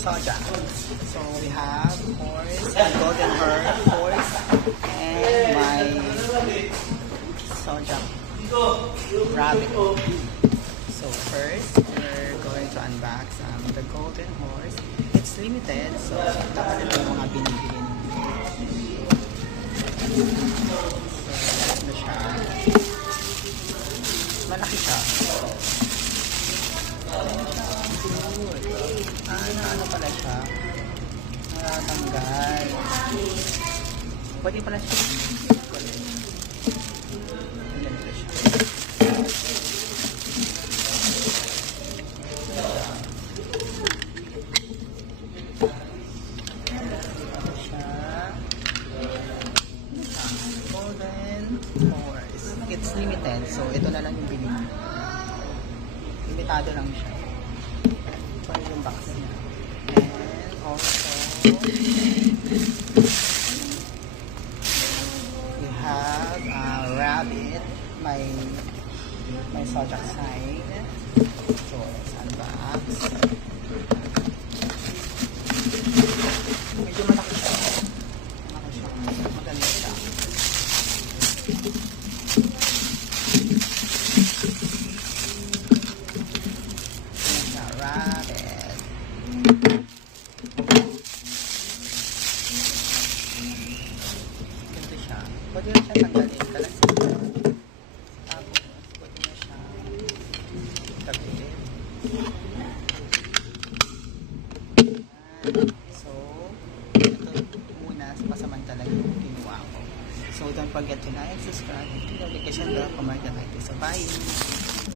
Soja. So we have horse, golden horse, and my Soja rabbit. So first, we're going to unbox the golden horse. It's limited, so dapat ito yung mga binibili. So, ano siya? Malaki siya. Ano pala siya? Natanggal. Pwede pala siya. Ilan pala siya? Golden horse. It's limited, so ito na lang yung binili. Limitado lang siya. Ito yung box niya. And also, we have a rabbit. My Sojak side. So, let's unbox. Medyo malaki siya. Maganda siya. Rabbit. Ganito siya. Pwede na siya tanggalin. Tapos, pwede na siya tagilid. So, ito muna pasamantala yung kinuha ko. So, don't forget to like, subscribe, and notification bell, comment, and like this. So, bye!